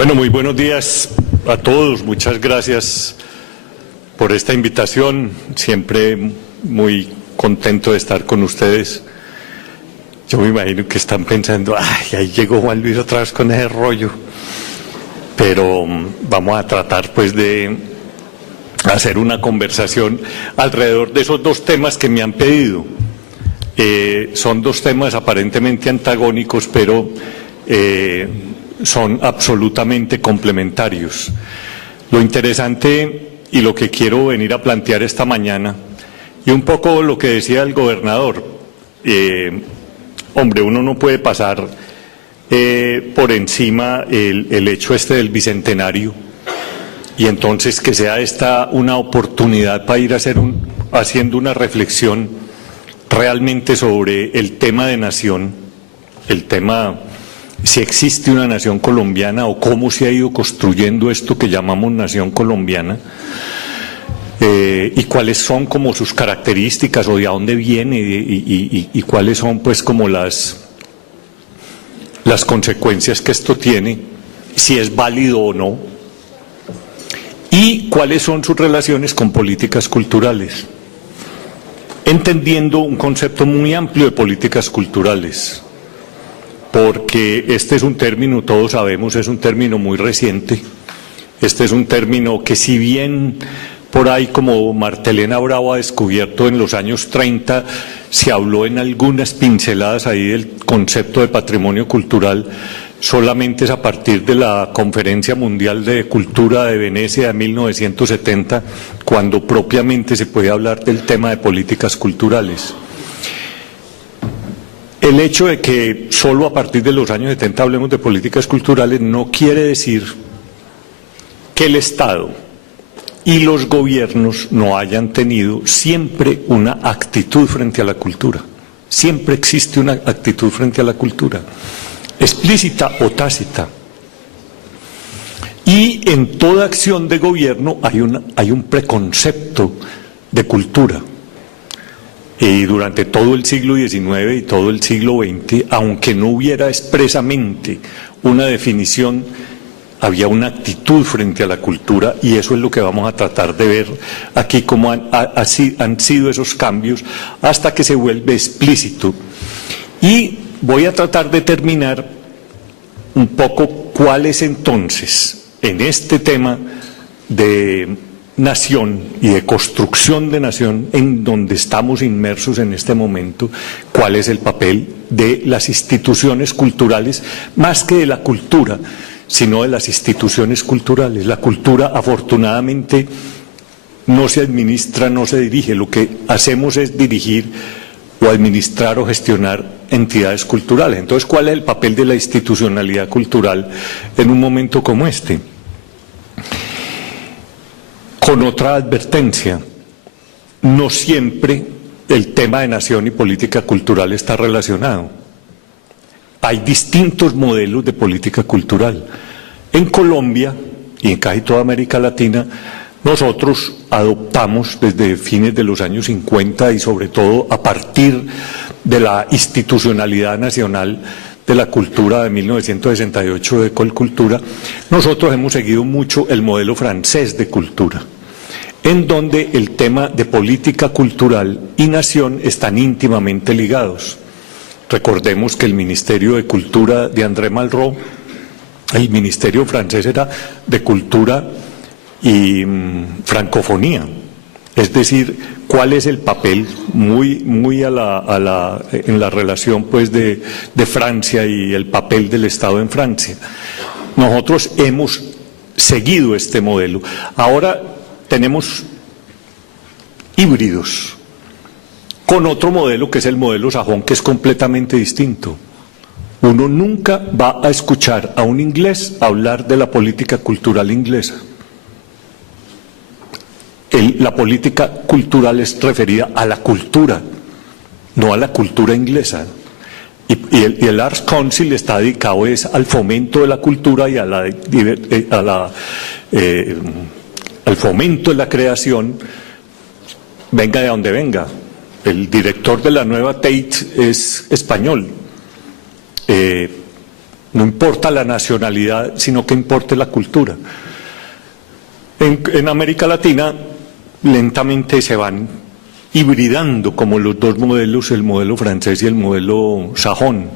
Bueno, muy buenos días a todos. Muchas gracias por esta invitación. Siempre muy contento de estar con ustedes. Yo me imagino que están pensando, ay, ahí llegó Juan Luis otra vez con ese rollo. Pero vamos a tratar pues de hacer una conversación alrededor de esos dos temas que me han pedido. Son dos temas aparentemente antagónicos, pero son absolutamente complementarios. Lo interesante y lo que quiero venir a plantear esta mañana, y un poco lo que decía el gobernador, hombre, uno no puede pasar por encima el hecho del bicentenario, y entonces que sea esta una oportunidad para ir a haciendo una reflexión realmente sobre el tema de nación, el tema si existe una nación colombiana o cómo se ha ido construyendo esto que llamamos nación colombiana, y cuáles son como sus características o de a dónde viene y cuáles son pues como las consecuencias que esto tiene, si es válido o no, y cuáles son sus relaciones con políticas culturales, entendiendo un concepto muy amplio de políticas culturales, porque este es un término, todos sabemos, es un término muy reciente. Este es un término que, si bien por ahí como Martelena Bravo ha descubierto en los años 30, se habló en algunas pinceladas ahí del concepto de patrimonio cultural, solamente es a partir de la Conferencia Mundial de Cultura de Venecia de 1970, cuando propiamente se puede hablar del tema de políticas culturales. El hecho de que solo a partir de los años 70 hablemos de políticas culturales no quiere decir que el Estado y los gobiernos no hayan tenido siempre una actitud frente a la cultura. Siempre existe una actitud frente a la cultura, explícita o tácita. Y en toda acción de gobierno hay un preconcepto de cultura. Y durante todo el siglo XIX y todo el siglo XX, aunque no hubiera expresamente una definición, había una actitud frente a la cultura, y eso es lo que vamos a tratar de ver aquí, cómo han sido esos cambios hasta que se vuelve explícito. Y voy a tratar de terminar un poco cuál es entonces, en este tema de nación y de construcción de nación en donde estamos inmersos en este momento, cuál es el papel de las instituciones culturales, más que de la cultura, sino de las instituciones culturales. La cultura, afortunadamente, no se administra, no se dirige. Lo que hacemos es dirigir o administrar o gestionar entidades culturales. Entonces, ¿cuál es el papel de la institucionalidad cultural en un momento como este? Con otra advertencia, no siempre el tema de nación y política cultural está relacionado. Hay distintos modelos de política cultural. En Colombia y en casi toda América Latina, nosotros adoptamos desde fines de los años 50 y sobre todo a partir de la institucionalidad nacional de la cultura de 1968 de Colcultura, nosotros hemos seguido mucho el modelo francés de cultura, en donde el tema de política cultural y nación están íntimamente ligados. Recordemos que el Ministerio de Cultura de André Malraux, el ministerio francés era de cultura y francofonía, es decir, cuál es el papel muy en la relación pues de Francia y el papel del Estado en Francia. Nosotros hemos seguido este modelo. Ahora tenemos híbridos con otro modelo que es el modelo sajón, que es completamente distinto. Uno nunca va a escuchar a un inglés hablar de la política cultural inglesa. La política cultural es referida a la cultura, no a la cultura inglesa. Y el Arts Council está dedicado al fomento de la cultura y al fomento de la creación, venga de donde venga. El director de la nueva Tate es español. No importa la nacionalidad, sino que importe la cultura. En América Latina lentamente se van hibridando como los dos modelos, el modelo francés y el modelo sajón.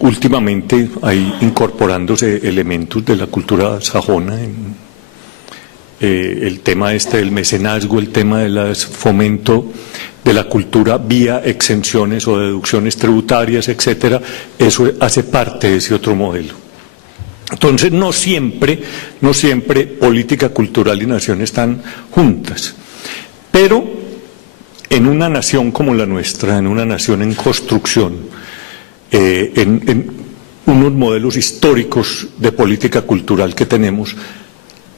Últimamente hay incorporándose elementos de la cultura sajona, el tema del mecenazgo, el tema del fomento de la cultura vía exenciones o deducciones tributarias, etcétera. Eso hace parte de ese otro modelo. Entonces no siempre política cultural y nación están juntas, pero en una nación como la nuestra, en una nación en construcción, en unos modelos históricos de política cultural que tenemos,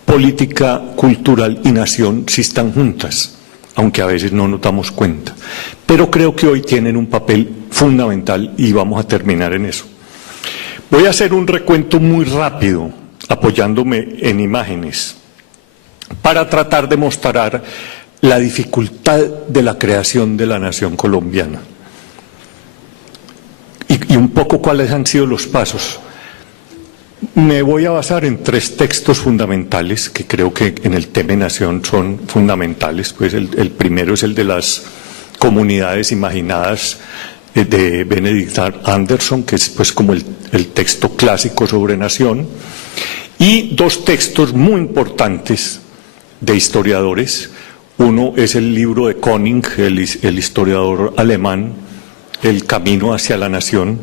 política cultural y nación sí están juntas, aunque a veces no nos damos cuenta. Pero creo que hoy tienen un papel fundamental y vamos a terminar en eso. Voy a hacer un recuento muy rápido, apoyándome en imágenes, para tratar de mostrar la dificultad de la creación de la nación colombiana. Y un poco cuáles han sido los pasos. Me voy a basar en 3 textos fundamentales que creo que en el tema de nación son fundamentales. Pues el primero es el de las comunidades imaginadas de Benedict Anderson, que es pues como el texto clásico sobre nación, y 2 textos muy importantes de historiadores. Uno es el libro de Koning, el historiador alemán, El camino hacia la nación,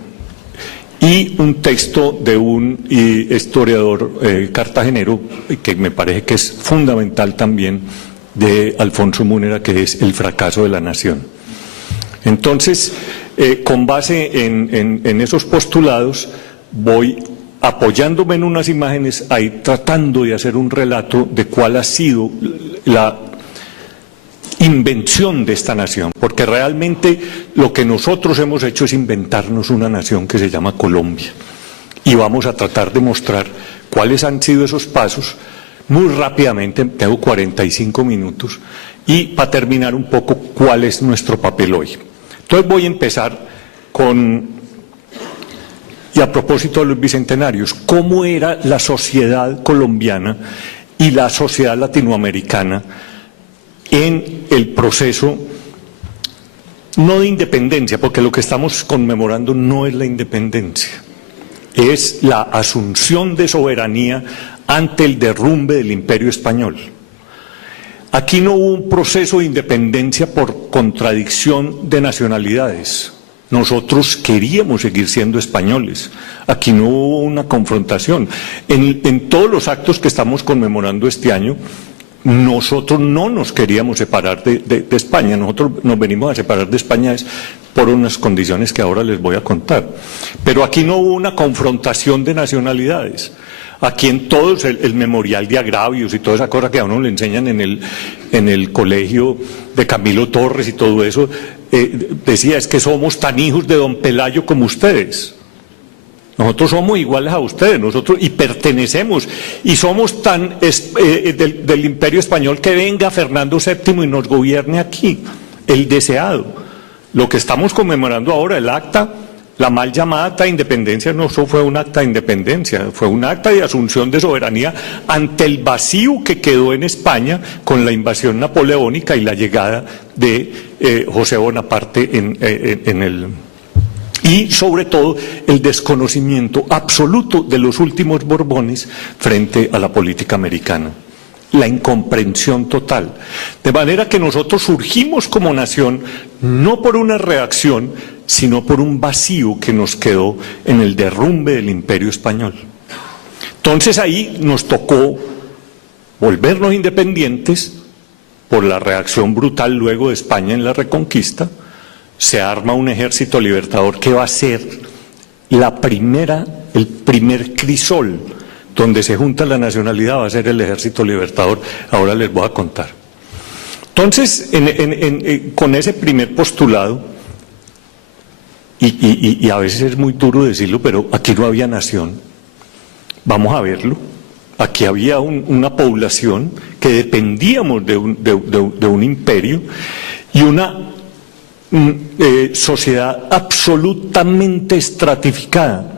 y un texto de un historiador cartagenero que me parece que es fundamental también, de Alfonso Múnera, que es El fracaso de la nación. Entonces, con base en esos postulados, voy apoyándome en unas imágenes, ahí tratando de hacer un relato de cuál ha sido la invención de esta nación, porque realmente lo que nosotros hemos hecho es inventarnos una nación que se llama Colombia, y vamos a tratar de mostrar cuáles han sido esos pasos muy rápidamente. Tengo 45 minutos, y para terminar un poco cuál es nuestro papel hoy. Entonces voy a empezar y a propósito de los bicentenarios, cómo era la sociedad colombiana y la sociedad latinoamericana en el proceso, no de independencia, porque lo que estamos conmemorando no es la independencia, es la asunción de soberanía ante el derrumbe del Imperio Español. Aquí no hubo un proceso de independencia por contradicción de nacionalidades. Nosotros queríamos seguir siendo españoles. Aquí no hubo una confrontación. En todos los actos que estamos conmemorando este año, nosotros no nos queríamos separar de España. Nosotros nos venimos a separar de España por unas condiciones que ahora les voy a contar. Pero aquí no hubo una confrontación de nacionalidades. Aquí en todos el memorial de agravios y toda esa cosa que a uno le enseñan en el colegio de Camilo Torres y todo eso, decía, es que somos tan hijos de don Pelayo como ustedes. Nosotros somos iguales a ustedes, nosotros, y pertenecemos, y somos tan del Imperio Español, que venga Fernando VII y nos gobierne aquí, el deseado. Lo que estamos conmemorando ahora, el acta, la mal llamada acta de independencia, no fue un acta de independencia, fue un acta de asunción de soberanía ante el vacío que quedó en España con la invasión napoleónica y la llegada de José Bonaparte y sobre todo el desconocimiento absoluto de los últimos Borbones frente a la política americana, la incomprensión total. De manera que nosotros surgimos como nación no por una reacción, sino por un vacío que nos quedó en el derrumbe del Imperio Español. Entonces ahí nos tocó volvernos independientes por la reacción brutal luego de España en la Reconquista. Se arma un ejército libertador que va a ser el primer crisol donde se junta la nacionalidad, va a ser el ejército libertador. Ahora les voy a contar. Entonces, con ese primer postulado, y a veces es muy duro decirlo, pero aquí no había nación. Vamos a verlo. Aquí había una población que dependíamos de un imperio y una sociedad absolutamente estratificada.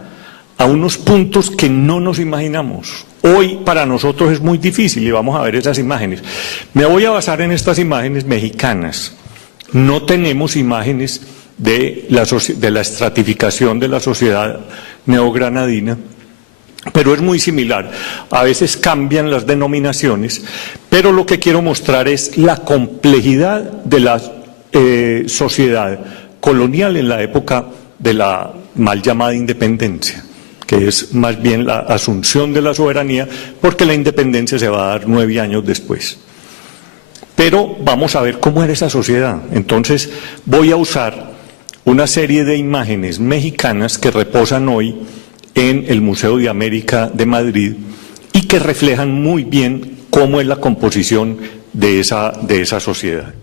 a unos puntos que no nos imaginamos. Hoy para nosotros es muy difícil y vamos a ver esas imágenes. Me voy a basar en estas imágenes mexicanas. No tenemos imágenes de la estratificación de la sociedad neogranadina, pero es muy similar. A veces cambian las denominaciones, pero lo que quiero mostrar es la complejidad de la sociedad colonial en la época de la mal llamada independencia, que es más bien la asunción de la soberanía, porque la independencia se va a dar 9 años después. Pero vamos a ver cómo era esa sociedad. Entonces voy a usar una serie de imágenes mexicanas que reposan hoy en el Museo de América de Madrid y que reflejan muy bien cómo es la composición de esa sociedad.